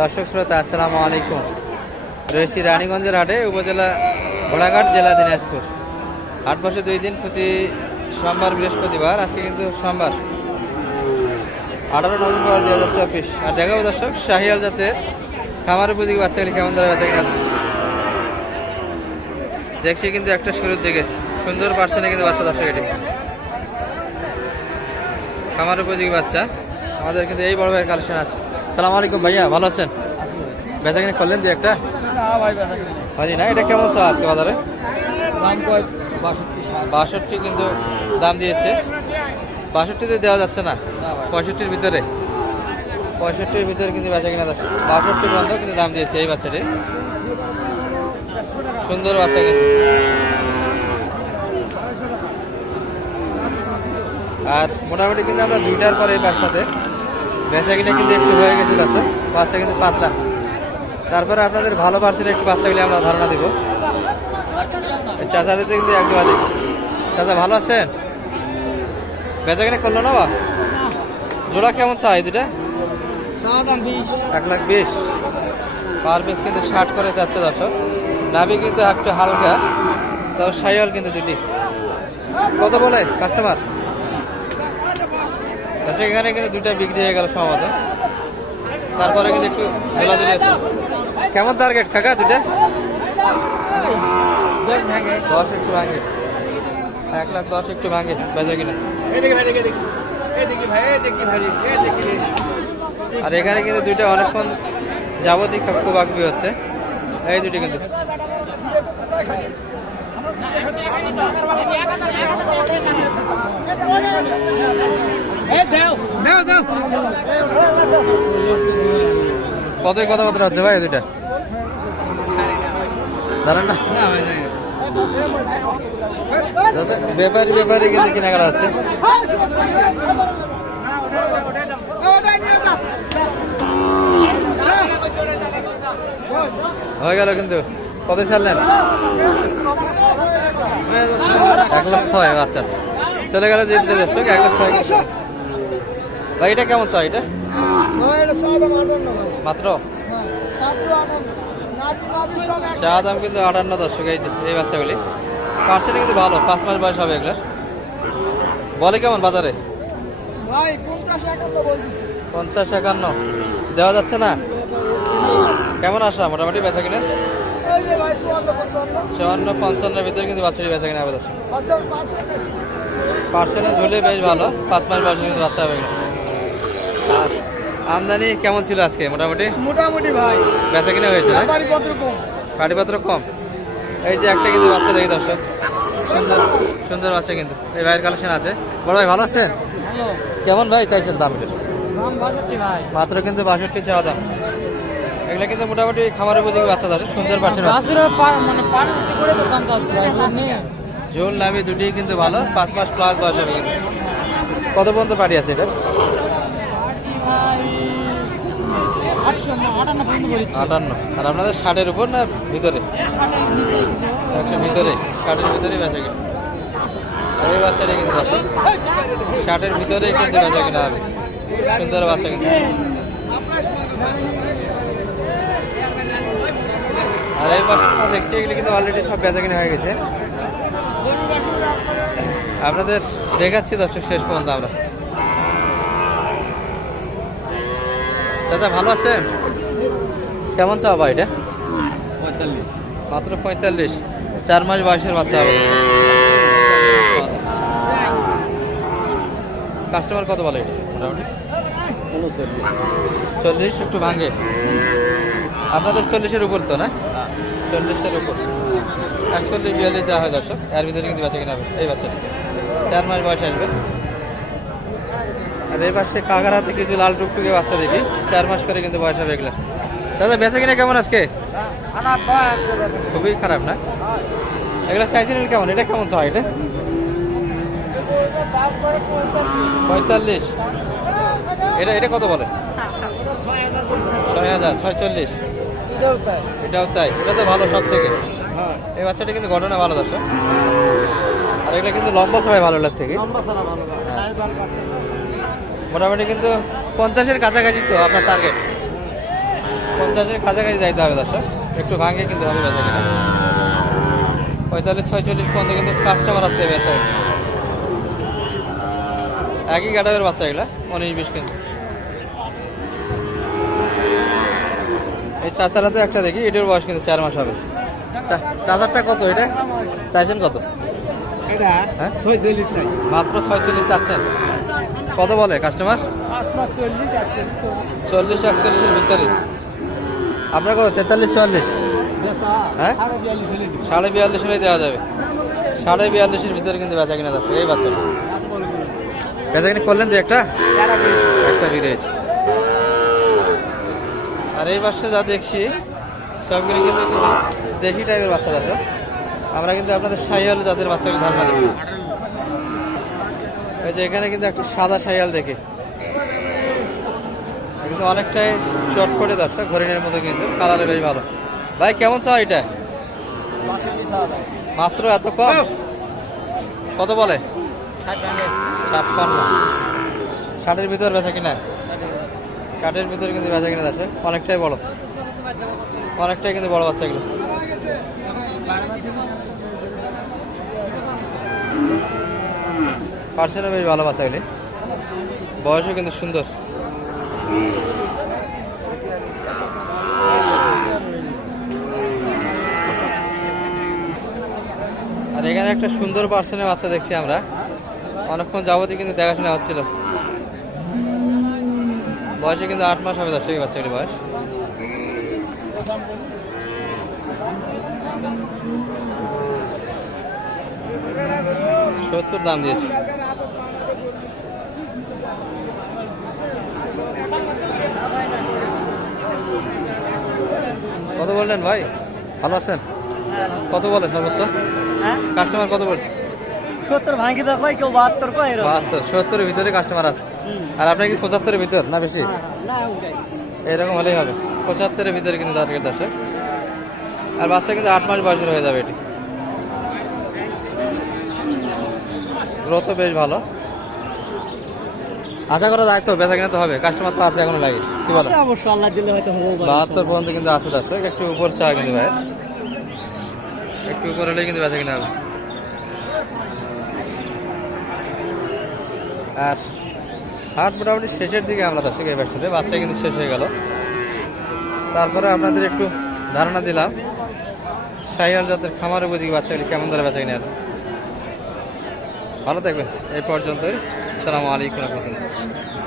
দর্শক শ্রোতা, আসসালামু আলাইকুম। রয়েছি রানীগঞ্জের হাটে, উপজেলা ঘোড়াঘাট, জেলা দিনাজপুর। হাট বসে দুই দিন প্রতি সোমবার, বৃহস্পতিবার, আজকে কিন্তু সোমবার। আঠারো নভেম্বর দু হাজার চব্বিশ। আর দেখাবো দর্শক, শাহিয়াল যাতে খামার উপযোগী বাচ্চাগুলি কেমন ধরে বাচ্চা কিনা দেখছি কিন্তু একটা শুরুর দিকে, সুন্দর পার্সেন্টে কিন্তু বাচ্চা দর্শক এটি। খামার উপযোগী বাচ্চা। আমাদের কিন্তু এই বড় ভাইয়ের কালেকশন আছে। সালাম আলাইকুম ভাইয়া ভালো আছেন? বেচা কিনে করলেন দিয়ে একটা? হয়নি না এটা কেমন চা আজকে বাজারে? দাম বাষট্টি কিন্তু দাম দিয়েছে। বাষট্টিতে দেওয়া যাচ্ছে না? পঁয়ষট্টির ভিতরে? পঁয়ষট্টির ভিতরে কিন্তু বেচা কিনা যাচ্ছে। বাষট্টি পর্যন্ত কিন্তু দাম দিয়েছে এই বাচ্চাটি। সুন্দর বাচ্চা কিন্তু। আর মোটামুটি কিন্তু আমরা দুইটার পরে তার সাথে বেচা কিনা কিন্তু একটু হয়ে গেছে দর্শক বাচ্চা কিন্তু পাতলা। তারপরে আপনাদের ভালো পার্সেন্ট একটু বাচ্চাগুলি আমরা ধারণা দিব। এই চাচারিতে কিন্তু একদম আদি চাচা ভালো আছেন? বেচা কিনা করল না বা জোড়া কেমন চাই দুটা এক লাখ বিশ। পার পিস কিন্তু ষাট করে যাচ্ছে দর্শক। নাভি কিন্তু একটু হালকা তাও সাইওয়াল কিন্তু দুটি। কত বলে কাস্টমার? এখানে কিন্তু দুটা বিক্রি হয়ে গেল সম্ভবত তারপরে কিন্তু একটু দোলাদুলি হচ্ছে কেমন টার্গেট কাকা দুটা দশ একটু ভাঙে। এক লাখ দশ একটু ভাঙে বেচা কিনা। এই দেখি ভাই দেখি দেখি এই দেখি ভাই দেখি ভাই এই দেখি রে। আর এখানে কিন্তু দুইটা অনেকক্ষণ যাবতীয় খুব আগবি হচ্ছে। এই দুটি কিন্তু। কত কথাবার্তা হচ্ছে ভাই দুইটা? জানেন না। ব্যাপারী ব্যাপারী কিন্তু কেনাকাটা হচ্ছে। হয়ে গেল কিন্তু। কত ছাড়লেন? এক লাখ ছয় আচ্ছা আচ্ছা। চলে গেল যে দর্শক এক লাখ ছয়। ভাই এটা কেমন চাই এটা? মাত্র? চা দাম কিন্তু আটান্ন দর্শক এই বাচ্চাগুলি। পার্সেন্ট কিন্তু ভালো পাঁচ মাস বয়স হবে এগুলার। বলে কেমন বাজারে? পঞ্চাশ একান্ন দেওয়া যাচ্ছে না? কেমন আসা? মোটামুটি বেচা কিনে? চুয়ান্ন পঞ্চান্নের ভিতরে কিন্তু বাচ্চাটি বেচা কিনে হবে দর্শক। পার্সেন্টে ঝুলে বেশ ভালো পাঁচ মাস বয়সে কিন্তু বাচ্চা হবে এগুলো। আমদানি কেমন ছিল আজকে? মোটামুটি? মোটামুটি ভাই। বেচা কিনে হয়েছে না? ব্যাপারীপত্র কম। এই যে একটা কিন্তু বাচ্চা দেখি দর্শক। সুন্দর সুন্দর বাচ্চা কিন্তু। এই ভাইয়ের কালেকশন আছে। বড় ভাই ভালো আছেন? কেমন ভাই চাইছেন দাম? মাত্র কিন্তু বাষট্টি চাওয়া দাম। এগুলো কিন্তু মোটামুটি খামার উপযোগী বাচ্চা ধরে সুন্দর পার্সেন্ট মানে ঝোল নামি দুটি কিন্তু ভালো পাঁচ মাস প্লাস বয়স হবে কিন্তু। কত পর্যন্ত পাড়ি আছে এটা ভাই আটশো আটান্ন। আর আপনাদের ষাটের উপর না ভিতরে? একশো ভিতরে। ষাটের ভিতরেই বেচা কিনা। আর এই বাচ্চাটা কিন্তু দর্শক, ষাটের ভিতরেই কিন্তু বেচা কিনা হবে। সুন্দর বাচ্চা কিন্তু। আর এই বাচ্চাটা দেখছি, এগুলি কিন্তু অলরেডি সব বেচা কিনা হয়ে গেছে। আপনাদের দেখাচ্ছি দর্শক, শেষ পর্যন্ত আমরা। চাচা ভালো আছেন? কেমন চা ভাই এটা? পঁয়তাল্লিশ। মাত্র পঁয়তাল্লিশ। চার মাস বয়সের বাচ্চা হবে। কাস্টমার কত বলে এটা? মোটামুটি? চল্লিশ একটু ভাঙে। আপনাদের চল্লিশের উপর তো না? চল্লিশের উপর। একচল্লিশ বিয়াল্লিশ যা হয় দর্শক এর ভিতরে কিন্তু বাচ্চা কিনা হবে। এই বাচ্চাটা। চার মাস বয়স আসবে। আর এই পাশে কাকার হাতে কিছু লাল টুকটুকে বাচ্চা দেখি। চার মাস করে কিন্তু বয়স হবে এগুলা। দাদা বেচা কিনা কেমন আজকে? খুবই খারাপ না? এগুলা চাইছিলেন কেমন? এটা কেমন চাই এটা? পঁয়তাল্লিশ। এটা এটা কত বলে? ছয় হাজার ছয়চল্লিশ। এটাও তাই। এটা তো ভালো সব থেকে। হ্যাঁ। এই বাচ্চাটা কিন্তু ঘটনা ভালো দর্শক। আর এগুলো কিন্তু লম্বা সবাই ভালো লাগ। থেকে লম্বা সারা ভালো বাচ্চা মোটামুটি কিন্তু পঞ্চাশের কাছাকাছি তো আপনার টার্গেট পঞ্চাশের কাছাকাছি যাইতে হবে দর্শক। একটু ভাঙে কিন্তু হবে বেচা কিনা পঁয়তাল্লিশ ছয়চল্লিশ পর্যন্ত কিন্তু কাস্টমার আছে বেচা একই গাডাবের বাচ্চা এগুলা উনিশ বিশ কিন্তু। এই চাচারা তো একটা দেখি এটার বয়স কিন্তু চার মাস হবে। চাচারটা কত এটা? চাইছেন কত? এটা হ্যাঁ? মাত্র ছয়চল্লিশ চাচ্ছেন। কত বলে কাস্টমার চল্লিশ একচল্লিশের ভিতরে। আপনার কত? তেতাল্লিশ চুয়াল্লিশ? হ্যাঁ? সাড়ে বিয়াল্লিশ হলে দেওয়া যাবে। সাড়ে বিয়াল্লিশের ভিতরে কিন্তু বেচা কিনা যাচ্ছে এই বাচ্চাটা। বেচা কিনা করলেন তো একটা? একটা বেরিয়েছে আর এই বাচ্চা যা দেখছি সবগুলি কিন্তু দেশি টাইপের বাচ্চা যাচ্ছে আমরা কিন্তু আপনাদের সাইয়াল জাতের বাচ্চাগুলি ধারণা দিচ্ছি এই যে এখানে কিন্তু একটা সাদা সাইয়াল দেখি। কিন্তু অনেকটাই চট করে দর্শক, হরিণের মতো কিন্তু কালারে বেশ ভালো। ভাই, কেমন চাও এটা? মাত্র এত কম? কত বলে? ছাপ্পান্ন। ষাটের ভিতর বেচা কিনা? ষাটের ভিতরে কিন্তু বেচা কিনা আছে অনেকটাই বড়। অনেকটাই কিন্তু বড় বাচ্চা এগুলো পার্সেন্টও বেশ ভালো বাচ্চা এগুলি। বয়সও কিন্তু সুন্দর। আর এখানে একটা সুন্দর পার্সেন্টের বাচ্চা দেখছি আমরা। অনেকক্ষণ যাবতীয় কিন্তু দেখাশোনা হচ্ছিল। বয়সে কিন্তু আট মাস হবে দর্শক, এই বাচ্চাগুলি বয়স। সত্তর দাম দিয়েছে। কত বললেন ভাই? ভালো আছেন? কত বলে সর্বোচ্চ? হ্যাঁ? কাস্টমার কত বলছে? সত্তর ভাঙি কয় কেউ বাহাত্তর বাহাত্তর সত্তরের ভিতরে কাস্টমার আছে। আর আপনার কি পঁচাত্তরের ভিতর না বেশি? এরকম হলেই হবে। পঁচাত্তরের ভিতরে কিন্তু টার্গেট আছে। আর বাচ্চা কিন্তু আট মাস বয়সের হয়ে যাবে এটি। গ্রোথও বেশ ভালো। আশা করা যায় তো বেচা কিনা তো হবে কাস্টমার তো আছে এখনও লাগে। কি বলো? আছে অবশ্য আল্লাহ দিলে হয়তো হব বাহাত্তর পর্যন্ত কিন্তু আছে দর্শক একটু উপর চা কিন্তু ভাই। একটু উপর হলেই কিন্তু বেচা কিনা হবে। আর হাট মোটামুটি শেষের দিকে আমরা দর্শক এই ব্যবসাতে বাচ্চা কিন্তু শেষ হয়ে গেল। তারপরে আপনাদের একটু ধারণা দিলাম শাহিয়াল জাতের খামারের উপর দিকে বাচ্চাগুলি কেমন ধরে বেচা কিনা ভালো থাকবেন। এই পর্যন্তই। সালামু আলাইকুম রহমতুল্লাহ।